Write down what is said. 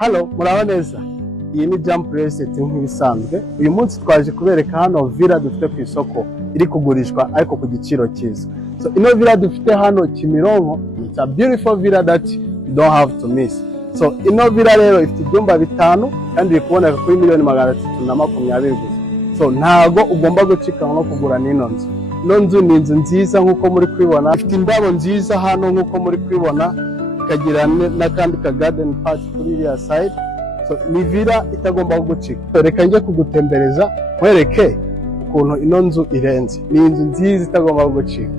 Halo, muraba neza. Iyi ni Jump Reset nk'ibisanzwe. Uyu munsi twaje kubereka hano villa dufite ku isoko iri kugurishwa ariko ku giciro cyiza. So ino villa dufite hano Kimironko, it's a beautiful villa that you don't have to miss. So ino villa rero ifite ibyumba 5 kandi iri kuboneka kuri $320,000 gusa. So ntago ugomba gucika no kugura n'ino nzu. Ino nzu ni inzu nziza nkuko muri kwibona, ifite indabo nziza hano nkuko muri kwibona, ikagira n'akandi ka garden patch kuri iriya side. So ni villa itagomba gucika. Reka njye kugutembereza nkwereke ukuntu ino nzu irenze. Ni inzu nziza itagomba gucika.